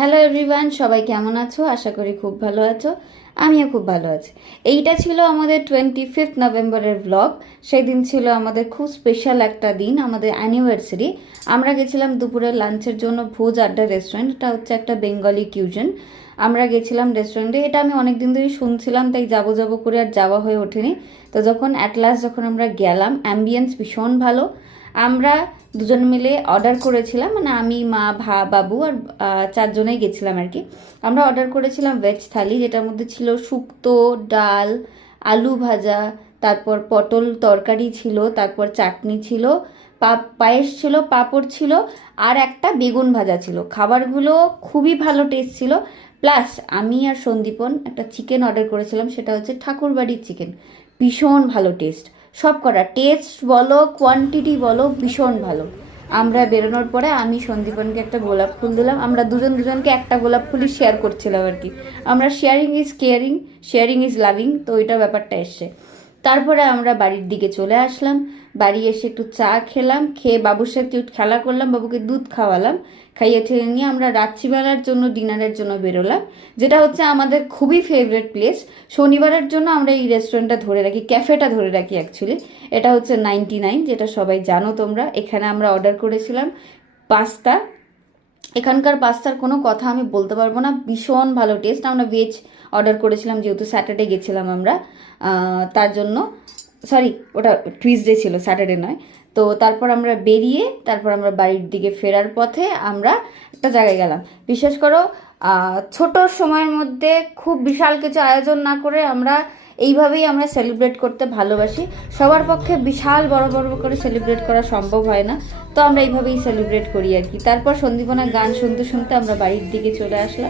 Hello everyone, সবাই কেমন আছো? আশা করি খুব ভালো আছো। আমিও খুব ভালো আছি। এইটা ছিল আমাদের 25 নভেম্বরের ব্লগ। সেই দিন ছিল আমাদের খুব স্পেশাল একটা দিন, আমাদের অ্যানিভার্সারি। আমরা গেছিলাম দুপুরের লাঞ্চের জন্য ভোজ আড্ডা রেস্টুরেন্ট। এটা হচ্ছে একটা বেঙ্গলি কিউজন। আমরা গেছিলাম রেস্টুরেন্টে। এটা আমি অনেক দিন ধরেই শুনছিলাম, তাই যাবো যাবো করে আর যাওয়া হয়ে ওঠেনি। তো যখন অ্যাট লাস্ট যখন আমরা গেলাম, অ্যাম্বিয়েন্স ভীষণ ভালো। আমরা দুজন মিলে অর্ডার করেছিলাম, মানে আমি, মা, বাবু আর চারজনেই গেছিলাম আর কি। আমরা অর্ডার করেছিলাম ভেজ থালি, যেটার মধ্যে ছিল শুক্তো, ডাল, আলু ভাজা, তারপর পটল তরকারি ছিল, তারপর চাটনি ছিল, পায়েস ছিল, পাঁপড় ছিল, আর একটা বেগুন ভাজা ছিল। খাবারগুলো খুবই ভালো টেস্ট ছিল। প্লাস আমি আর সন্দীপন একটা চিকেন অর্ডার করেছিলাম, সেটা হচ্ছে ঠাকুরবাড়ির চিকেন। ভীষণ ভালো টেস্ট, সব করা টেস্ট বলো, কোয়ান্টিটি বলো, ভীষণ ভালো। আমরা বেরোনোর পরে আমি সন্দীপনকে একটা গোলাপ ফুল দিলাম। আমরা দুজনকে একটা গোলাপ ফুলই শেয়ার করছিলাম আর কি। আমরা sharing is caring, sharing is loving, তো ওইটা ব্যাপারটা এসছে। তারপরে আমরা বাড়ির দিকে চলে আসলাম। বাড়ি এসে একটু চা খেলাম, খেয়ে বাবুর সাথে একটু খেলা করলাম, বাবুকে দুধ খাওয়ালাম। খাইয়ে ঠেলে নিয়ে আমরা রাত্রিবেলার জন্য ডিনারের জন্য বেরোলাম, যেটা হচ্ছে আমাদের খুবই ফেভারিট প্লেস। শনিবারের জন্য আমরা এই রেস্টুরেন্টটা ধরে রাখি, ক্যাফেটা ধরে রাখি অ্যাকচুয়ালি। এটা হচ্ছে 99, যেটা সবাই জানো তোমরা। এখানে আমরা অর্ডার করেছিলাম পাস্তা। এখানকার পাস্তার কোনো কথা আমি বলতে পারবো না, ভীষণ ভালো টেস্ট। আমরা ভেজ অর্ডার করেছিলাম, যেহেতু স্যাটারডে গেছিলাম আমরা, তার জন্য। সরি, ওটা টুইসডে ছিল, স্যাটারডে নয়। তো তারপর আমরা বেরিয়ে তারপর আমরা বাড়ির দিকে ফেরার পথে আমরা একটা জায়গায় গেলাম। বিশেষ করো ছোট সময়ের মধ্যে খুব বিশাল কিছু আয়োজন না করে আমরা এইভাবেই আমরা সেলিব্রেট করতে ভালোবাসি। সবার পক্ষে বিশাল বড় বড় করে সেলিব্রেট করা সম্ভব হয় না, তো আমরা এইভাবেই সেলিব্রেট করি আর কি। তারপর সন্দীপনার গান শুনতে শুনতে আমরা বাড়ির দিকে চলে আসলাম।